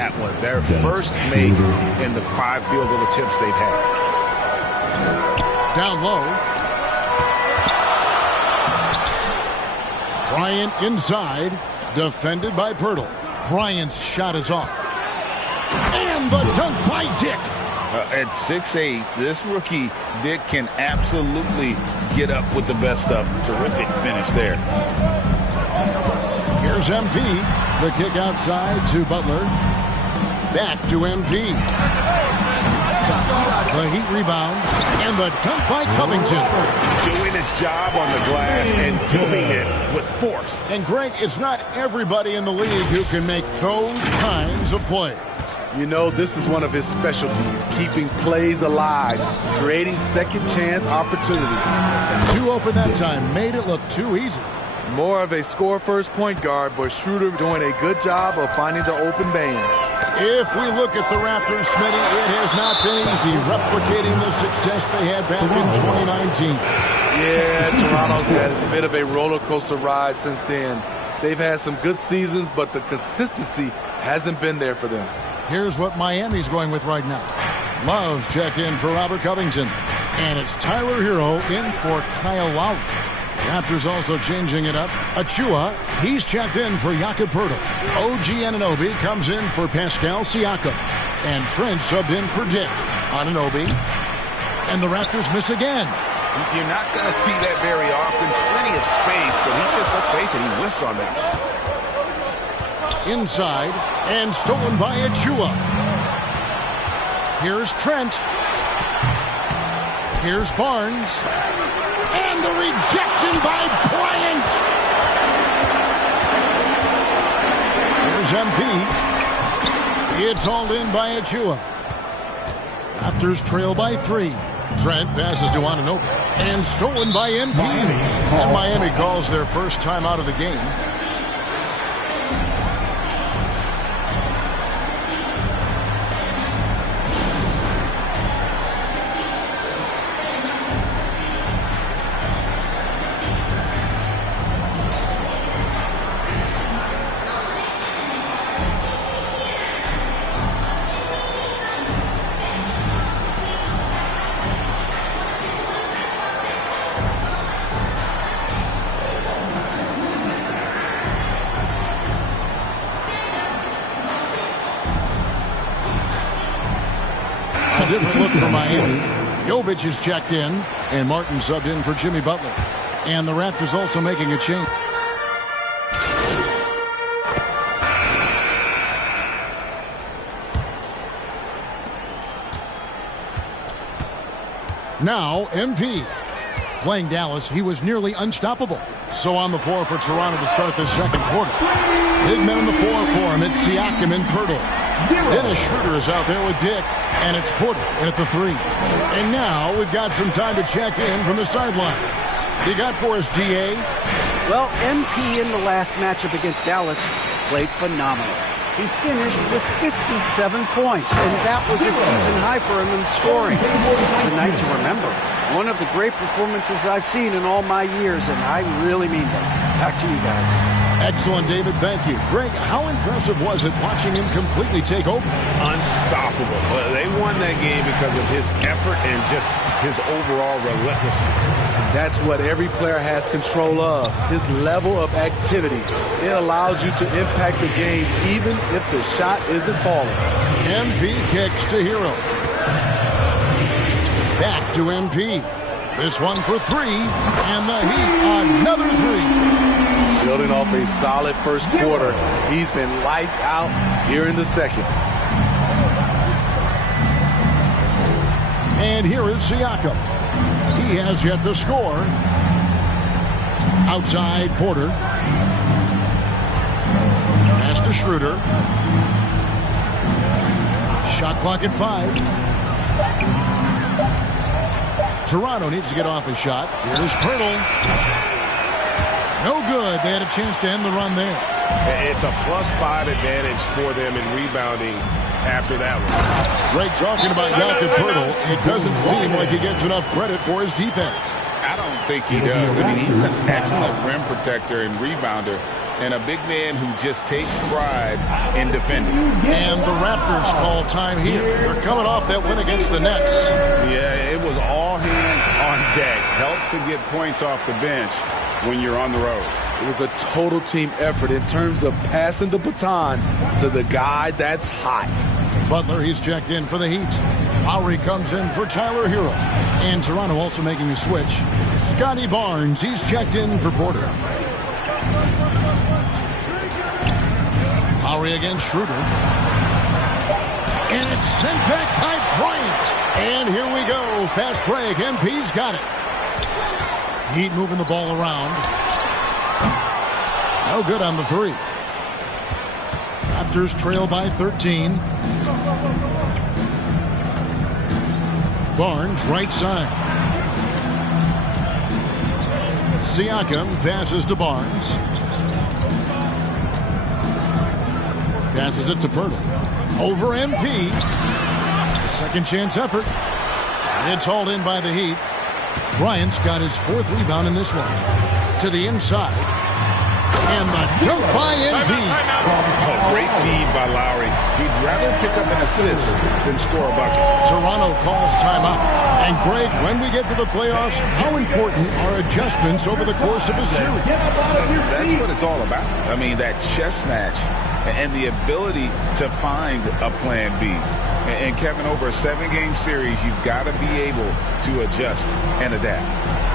That one, their first make in the 5 field goal attempts they've had. Down low. Bryant inside, defended by Pirtle. Bryant's shot is off. And the dunk by Dick. At 6'8", this rookie, Dick, can absolutely get up with the best stuff. Terrific finish there. Here's MP. The kick outside to Butler. Back to MP. The Heat rebound. And the dunk by Covington. Doing his job on the glass and doing it with force. And, Greg, it's not everybody in the league who can make those kinds of plays. You know, this is one of his specialties, keeping plays alive, creating second-chance opportunities. Too open that time, made it look too easy. More of a score-first point guard, but Schroeder doing a good job of finding the open man. If we look at the Raptors, Smitty, it has not been easy replicating the success they had back in 2019. Yeah, Toronto's had a bit of a roller coaster ride since then. They've had some good seasons, but the consistency hasn't been there for them. Here's what Miami's going with right now. Love's checked in for Robert Covington. And it's Tyler Hero in for Kyle Lowry. Raptors also changing it up. Achua, he's checked in for Jakob Poeltl. OG Anunoby comes in for Pascal Siakam. And Trent subbed in for Dick. Anunoby. And the Raptors miss again. You're not going to see that very often. Plenty of space, but he just, let's face it, he whiffs on that. Inside, and stolen by Achua. Here's Trent. Here's Barnes. And the rejection by Bryant. Here's MP. It's hauled in by Achua. Raptors trail by 3. Trent passes to Anunoby. And stolen by MP. And Miami calls their first time out of the game. Different look for Miami. Jovic is checked in, and Martin subbed in for Jimmy Butler. And the Raptors also making a change. Now, MP. Playing Dallas, he was nearly unstoppable. So on the floor for Toronto to start the second quarter. Big men on the floor for him. It's Siakam and Poeltl. Dennis Schroeder is out there with Dick. And it's Porter in at the 3. And now we've got some time to check in from the sidelines. You got for us, D.A.? Well, MP in the last matchup against Dallas played phenomenal. He finished with 57 points, and that was a season high for him in scoring. It's a night to remember. One of the great performances I've seen in all my years, and I really mean that. Back to you guys. Excellent, David. Thank you. Greg, how impressive was it watching him completely take over? Unstoppable. They won that game because of his effort and just his overall relentlessness. That's what every player has control of, his level of activity. It allows you to impact the game even if the shot isn't falling. MP kicks to Hero. Back to MP. This one for 3, and the Heat another 3. Building off a solid first quarter, he's been lights out here in the second. And here is Siakam. He has yet to score. Outside Porter. Pass to Schroeder. Shot clock at 5. Toronto needs to get off his shot. Here's Poeltl. No good. They had a chance to end the run there. It's a +5 advantage for them in rebounding after that one. Greg, talking about Jakob Poeltl, it doesn't seem like he gets enough credit for his defense. I don't think he does. I mean, he's an excellent rim protector and rebounder, and a big man who just takes pride in defending. And the Raptors call time here. They're coming off that win against the Nets. Yeah, it was all hands on deck. Helps to get points off the bench when you're on the road. It was a total team effort in terms of passing the baton to the guy that's hot. Butler, he's checked in for the Heat. Lowry comes in for Tyler Hero. And Toronto also making a switch. Scotty Barnes, he's checked in for Porter. Lowry against Schroeder. And it's sent back by Bryant. And here we go. Fast break. MP's got it. Heat moving the ball around. No good on the three. Raptors trail by 13. Barnes, right side. Siakam passes to Barnes. Passes it to Pirtle. Over MP. Second chance effort. It's hauled in by the Heat. Bryant's got his fourth rebound in this one. To the inside. And the dunk by MP. Oh, great feed by Lowry. He'd rather pick up an assist than score a bucket. Toronto calls timeout. And Greg, when we get to the playoffs, how important are adjustments over the course of a series? That's what it's all about. I mean, that chess match and the ability to find a plan B. And Kevin, over a 7-game series, you've got to be able to adjust and adapt.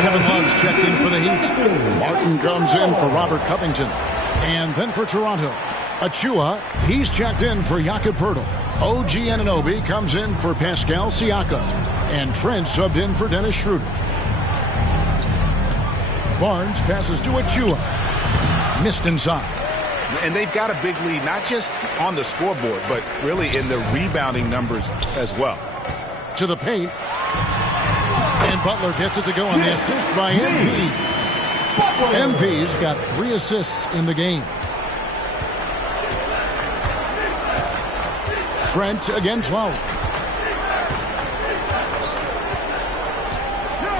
Kevin Love's checked in for the Heat. Martin comes in for Robert Covington. And then for Toronto, Achua, he's checked in for Jakob Poeltl. OG Anunoby comes in for Pascal Siakam. And Trent subbed in for Dennis Schroeder. Barnes passes to Achua. Missed inside. And they've got a big lead, not just on the scoreboard, but really in the rebounding numbers as well. To the paint. And Butler gets it to go on the assist by MP. MP's got 3 assists in the game. Trent against Lowry.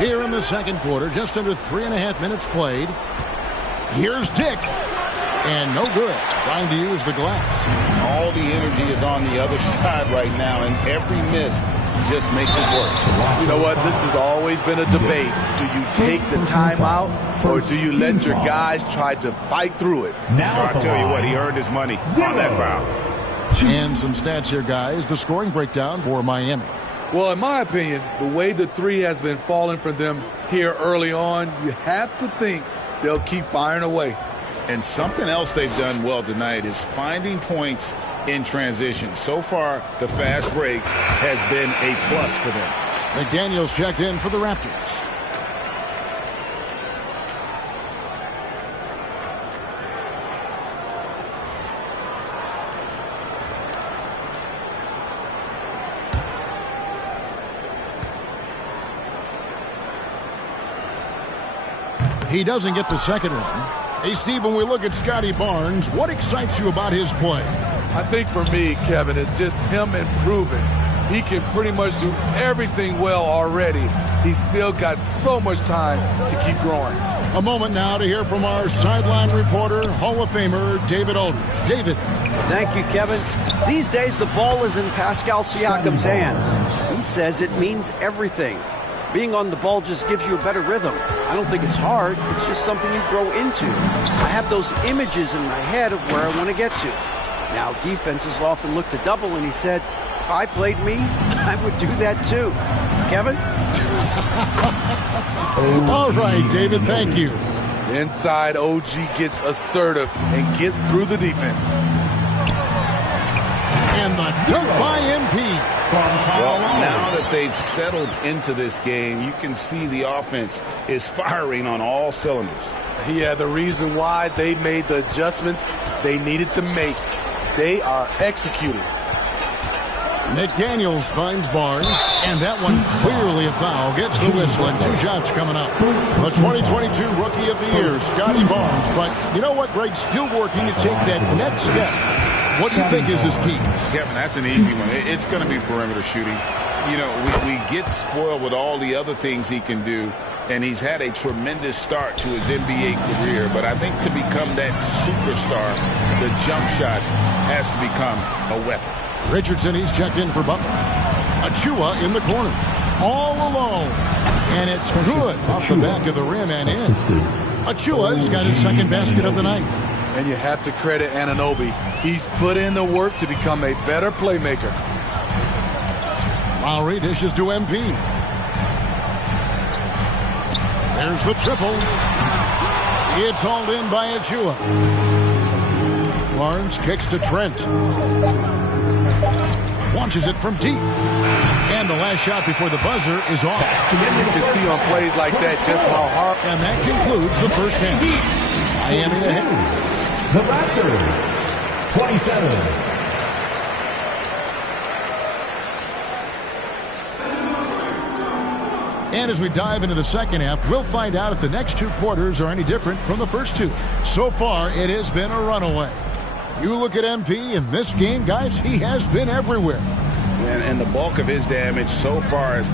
Here in the second quarter, just under 3.5 minutes played. Here's Dick. And no good. Trying to use the glass. All the energy is on the other side right now, and every miss just makes it worse. You know what? This has always been a debate. Do you take the timeout, or do you let your guys try to fight through it? Now, I'll tell you what, he earned his money on that foul. And some stats here, guys. The scoring breakdown for Miami. Well, in my opinion, the way the three has been falling for them here early on, you have to think they'll keep firing away. And something else they've done well tonight is finding points in transition. So far, the fast break has been a plus for them. McDaniels checked in for the Raptors. He doesn't get the second one. Hey, Steve, when we look at Scotty Barnes, what excites you about his play? I think for me, Kevin, it's just him improving. He can pretty much do everything well already. He's still got so much time to keep growing. A moment now to hear from our sideline reporter, Hall of Famer David Aldridge. David. Thank you, Kevin. These days, the ball is in Pascal Siakam's hands. He says it means everything. Being on the ball just gives you a better rhythm. I don't think it's hard. It's just something you grow into. I have those images in my head of where I want to get to. Now, defenses often look to double, and he said, if I played me, I would do that too. Kevin? All right, David, thank you. Inside, OG gets assertive and gets through the defense. And the dunk by MP. Well, now that they've settled into this game, you can see the offense is firing on all cylinders. Yeah, the reason why they made the adjustments they needed to make. They are executing. McDaniels finds Barnes, and that one clearly a foul. Gets the whistle, and 2 shots coming up. The 2022 Rookie of the Year, Scotty Barnes. But you know what, Greg? Still working to take that next step. What do you think is his key? Kevin, that's an easy one. It's going to be perimeter shooting. You know, we get spoiled with all the other things he can do, and he's had a tremendous start to his NBA career. But I think to become that superstar, the jump shot has to become a weapon. Richardson, he's checked in for Butler. Achua in the corner. All alone. And it's good off the back of the rim and in. Achua's got his second basket of the night. And you have to credit Anunoby. He's put in the work to become a better playmaker. Lowry dishes to MP. There's the triple. It's hauled in by Achua. Barnes kicks to Trent. Launches it from deep. And the last shot before the buzzer is off. You can see on plays like that just how hard. And that concludes the first half. Miami ahead. The Raptors, 27. And as we dive into the second half, we'll find out if the next 2 quarters are any different from the first 2. So far, it has been a runaway. You look at MP in this game, guys, he has been everywhere. And the bulk of his damage so far is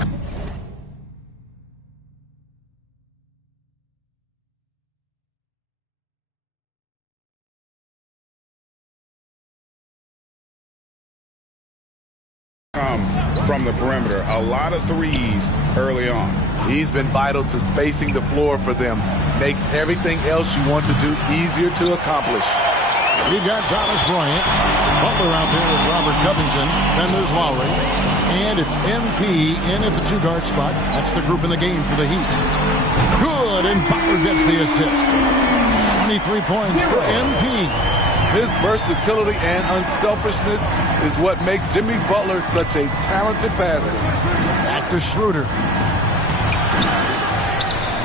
from the perimeter. A lot of threes early on. He's been vital to spacing the floor for them. Makes everything else you want to do easier to accomplish. We've got Thomas Bryant, Butler out there with Robert Covington. Then there's Lowry. And it's MP in at the 2-guard spot. That's the group in the game for the Heat. Good, and Butler gets the assist. 23 points for MP. His versatility and unselfishness is what makes Jimmy Butler such a talented passer. Back to Schroeder.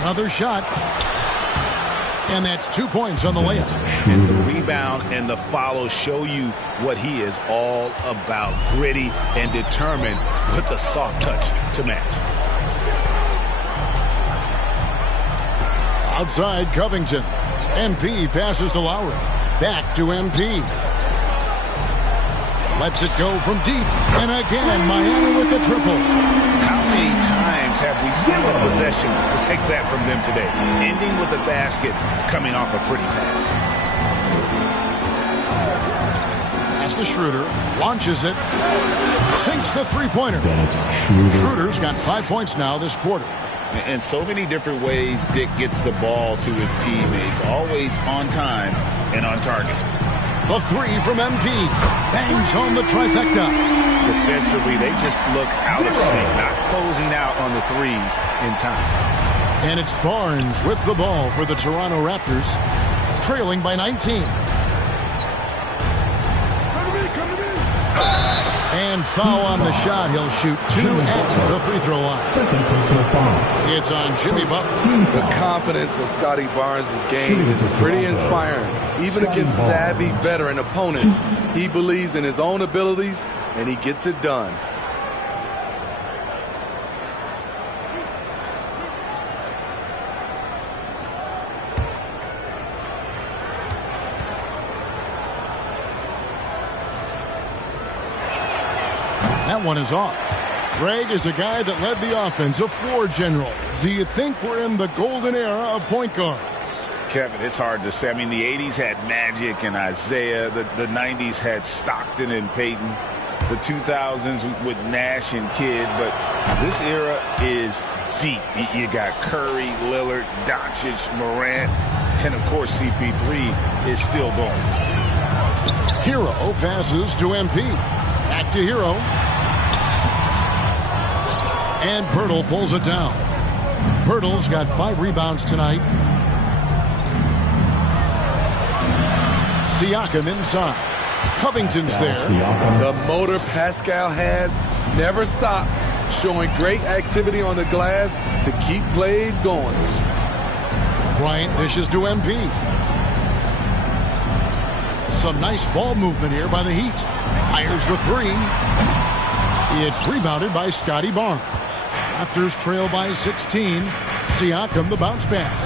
Another shot. And that's 2 points on the layup. And the rebound and the follow show you what he is all about. Gritty and determined with a soft touch to match. Outside Covington. MP passes to Lowry. Back to MP. Lets it go from deep. And again, Miami with the triple. How many times have we seen a possession like that from them today? Ending with a basket, coming off a pretty pass. Pass to Schroeder. Launches it. Sinks the three-pointer. Schroeder's got 5 points now this quarter. In so many different ways, Dick gets the ball to his teammates. Always on time and on target. The 3 from MP. Bangs home the trifecta. Defensively, they just look out of sync, not closing out on the threes in time. And it's Barnes with the ball for the Toronto Raptors, trailing by 19. And foul on the shot. He'll shoot 2 at the free throw line. It's on Jimmy Butler. The confidence of Scotty Barnes' game is pretty inspiring. Even against savvy veteran opponents, he believes in his own abilities, and he gets it done. That one is off. Greg is a guy that led the offense, a floor general. Do you think we're in the golden era of point guards? Kevin, it's hard to say. I mean, the 80s had Magic and Isaiah. The 90s had Stockton and Peyton. The 2000s with Nash and Kidd. But this era is deep. You got Curry, Lillard, Doncic, Morant, and, of course, CP3 is still going. Hero passes to MP. Back to Hero. And Pirtle pulls it down. Pirtle's got 5 rebounds tonight. Siakam inside. Covington's there. The motor Pascal has never stops, showing great activity on the glass to keep plays going. Bryant dishes to MP. Some nice ball movement here by the Heat. Fires the 3. It's rebounded by Scotty Barnes. Raptors trail by 16. Siakam the bounce pass.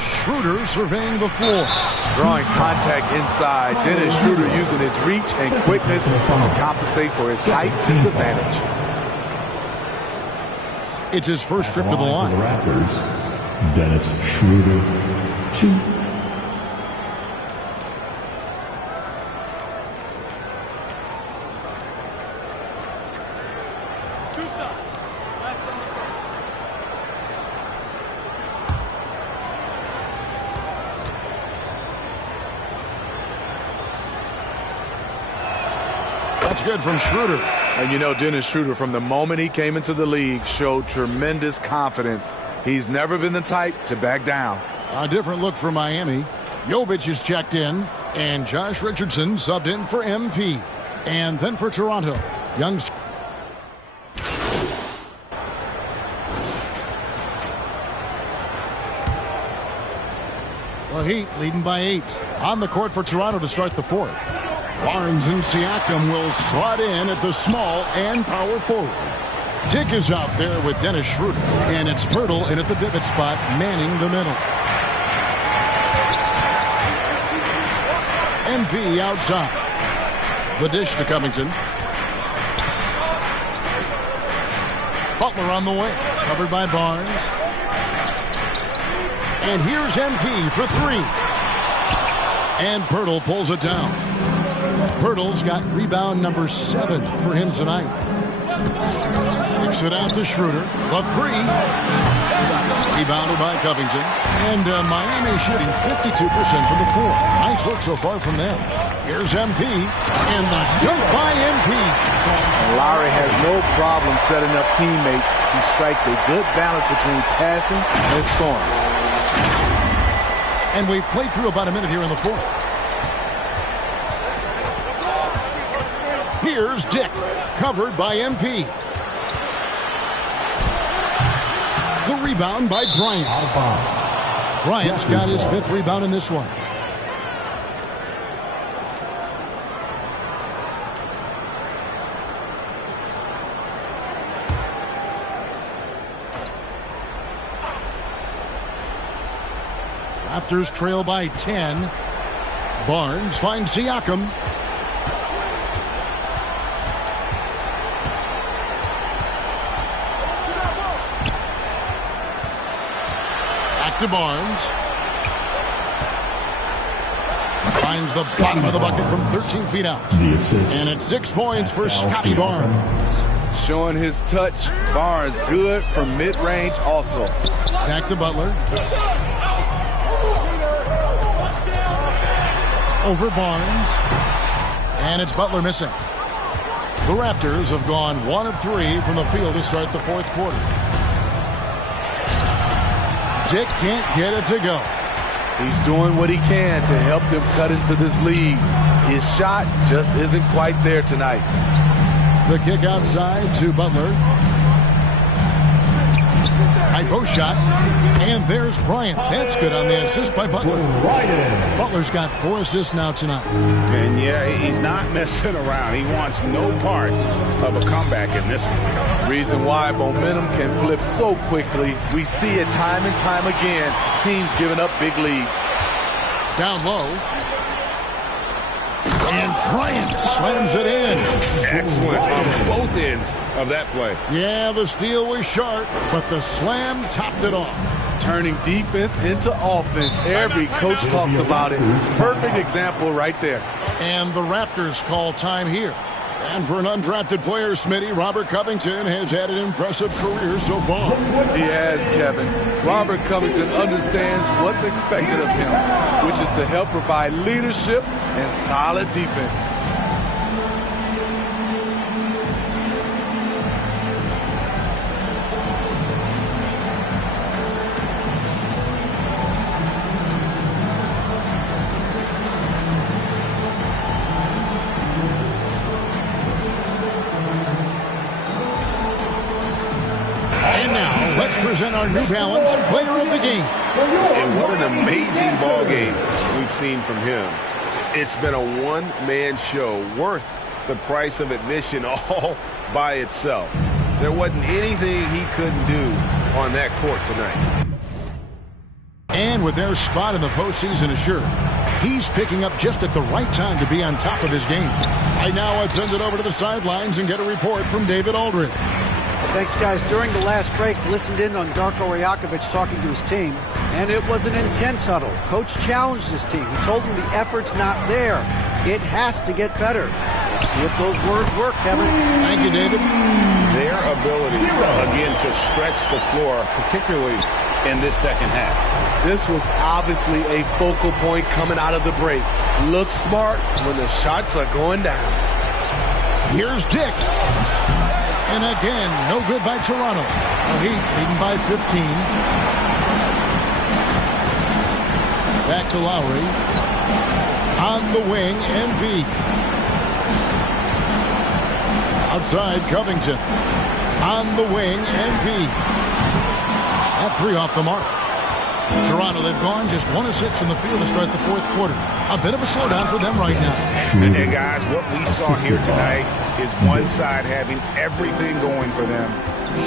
Schroeder surveying the floor. Drawing contact inside. Dennis Schroeder using his reach and quickness to compensate for his height disadvantage. It's his first trip to the line. For the Raptors, Dennis Schroeder, 2. That's good from Schroeder. And you know, Dennis Schroeder, from the moment he came into the league, showed tremendous confidence. He's never been the type to back down. A different look for Miami. Jovic is checked in, and Josh Richardson subbed in for MP. And then for Toronto, Young's. The Heat leading by 8. On the court for Toronto to start the fourth. Barnes and Siakam will slot in at the small and power forward. Dick is out there with Dennis Schroeder. And it's Pirtle in at the pivot spot, manning the middle. MP outside. The dish to Covington. Butler on the way. Covered by Barnes. And here's MP for 3. And Pirtle pulls it down. Pirtle's got rebound number 7 for him tonight. Kicks it out to Schroeder. The 3. Rebounded by Covington. And Miami shooting 52% from the floor. Nice work so far from them. Here's MP. And the dunk by MP. Lowry has no problem setting up teammates. He strikes a good balance between passing and scoring. And we've played through about a minute here in the fourth. Here's Dick, covered by MP. The rebound by Bryant. Bryant's got his 5th rebound in this one. Raptors trail by 10. Barnes finds Siakam. To Barnes. Finds the bottom of the bucket from 13 feet out. And it's 6 points for Scotty Barnes. Showing his touch. Barnes good from mid-range also. Back to Butler. Over Barnes. And it's Butler missing. The Raptors have gone 1 of 3 from the field to start the fourth quarter. Dick can't get it to go. He's doing what he can to help them cut into this lead. His shot just isn't quite there tonight. The kick outside to Butler. High post shot. And there's Bryant. That's good on the assist by Butler. Butler's got 4 assists now tonight. And yeah, he's not messing around. He wants no part of a comeback in this one. Reason why momentum can flip so quickly. We see it time and time again. Teams giving up big leads. Down low. And Bryant slams it in. Excellent on both ends of that play. Yeah, the steal was sharp, but the slam topped it off. Turning defense into offense. Every coach talks about it. Perfect example right there. And the Raptors call time here. And for an undrafted player, Smitty, Robert Covington has had an impressive career so far. He has, Kevin. Robert Covington understands what's expected of him, which is to help provide leadership and solid defense. Present our New Balance Player of the Game. And what an amazing ball game we've seen from him. It's been a one-man show worth the price of admission all by itself. There wasn't anything he couldn't do on that court tonight. And with their spot in the postseason assured, he's picking up just at the right time to be on top of his game. Right now, let's send it over to the sidelines and get a report from David Aldridge. Thanks, guys. During the last break, listened in on Darko Rajakovic talking to his team, and it was an intense huddle. Coach challenged his team. He told them the effort's not there. It has to get better. We'll see if those words work, Kevin. Thank you, David. Their ability, again, to stretch the floor, particularly in this second half. This was obviously a focal point coming out of the break. Look smart when the shots are going down. Here's Dick. And again, no good by Toronto. The Heat leading by 15. Back to Lowry. On the wing, MV. Outside, Covington. On the wing, MV. That three off the mark. Toronto, they've gone just 1 of 6 in the field to start the fourth quarter. A bit of a slowdown for them right now. And guys, what we saw here tonight is one side having everything going for them.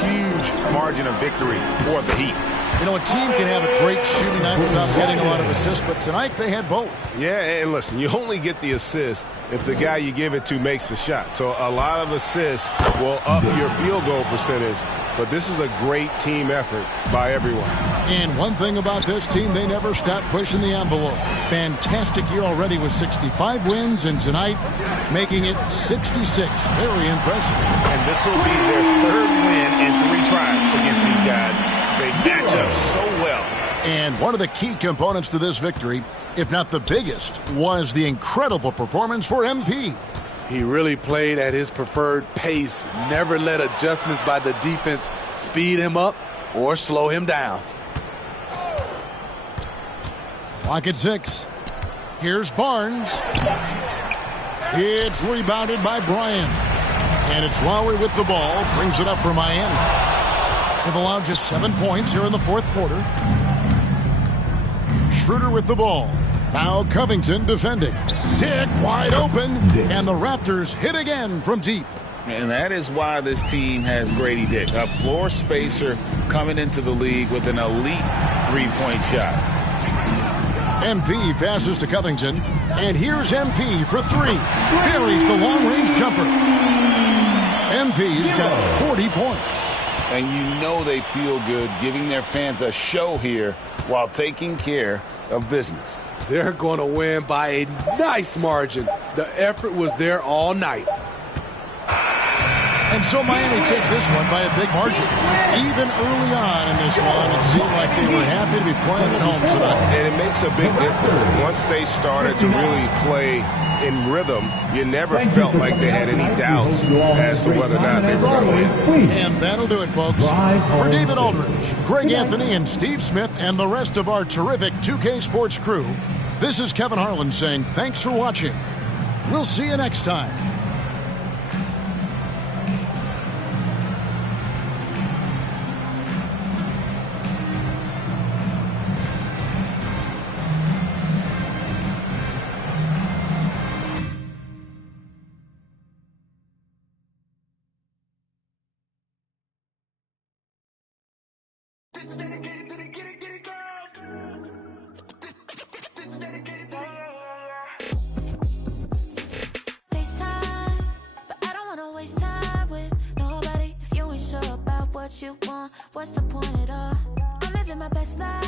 Huge margin of victory for the Heat. You know, a team can have a great shooting night without getting a lot of assists, but tonight they had both. Yeah, and listen, you only get the assist if the guy you give it to makes the shot. So a lot of assists will up your field goal percentage, but this is a great team effort by everyone. And one thing about this team, they never stop pushing the envelope. Fantastic year already with 65 wins, and tonight making it 66. Very impressive. And this will be their third win in 3 tries against these guys. They match up so well. And one of the key components to this victory, if not the biggest, was the incredible performance for MP. He really played at his preferred pace, never let adjustments by the defense speed him up or slow him down. Clock at 6. Here's Barnes. It's rebounded by Bryant. And it's Lowry with the ball. Brings it up for Miami. They've allowed just 7 points here in the fourth quarter. Schroeder with the ball. Now Covington defending. Dick wide open. And the Raptors hit again from deep. And that is why this team has Grady Dick, a floor spacer coming into the league with an elite three-point shot. MP passes to Covington. And here's MP for 3. Buries the long-range jumper. MP's got 40 points. And you know they feel good giving their fans a show here while taking care of business. They're going to win by a nice margin. The effort was there all night. And so Miami takes this one by a big margin. Even early on in this one, it seemed like they were happy to be playing at home tonight. And it makes a big difference. Once they started to really play in rhythm, you never felt like they had any doubts as to whether or not they were going to win. And that'll do it, folks. For David Aldridge, Greg Anthony, and Steve Smith, and the rest of our terrific 2K Sports crew, this is Kevin Harlan saying thanks for watching. We'll see you next time. You want, what's the point at all? I'm living my best life,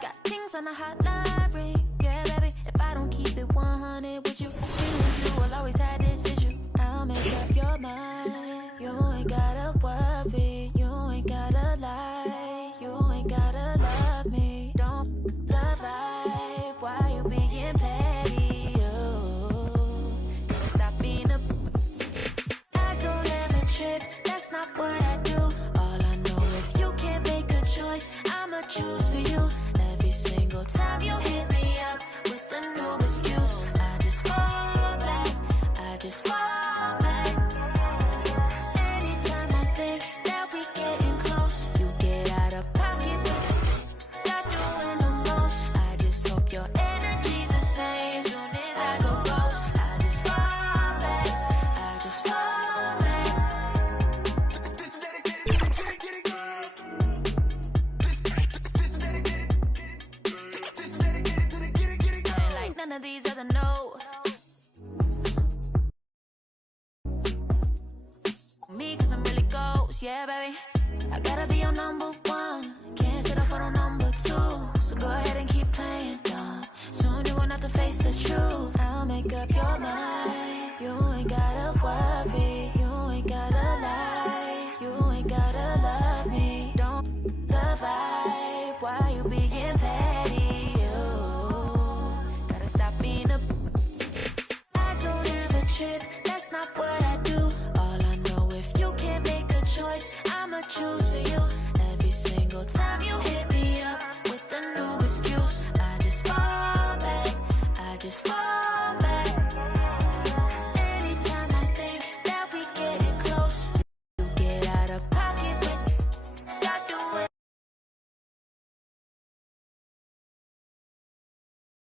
got things on the hotline ring. Yeah, baby, if I don't keep it 100 with you, you will always have this issue. I'll make up your mind. You ain't gotta worry, you ain't gotta lie, you ain't gotta love me. Don't love right, why you being petty? Oh, stop being a. I don't ever trip, that's not what I do. I'ma choose for you every single time you hit me up with a new excuse. I just fall back, I just fall back. Anytime I think that we getting close, you get out of pocket, stop doing the most. I just hope your energy's the same soon as I choose, yeah, baby. I gotta be your number one, can't settle for no number two. So go ahead and keep playing dumb. Soon you will have to face the truth. I'll make up your mind. You ain't gotta worry, you ain't gotta lie, you ain't gotta love me. Don't the vibe, why you being petty? You gotta stop being a. I don't ever trip, that's not what I do. All I know, if you can't make a choice, I'ma choose for you. Every single time you hit me up with a new excuse, I just fall back, I just fall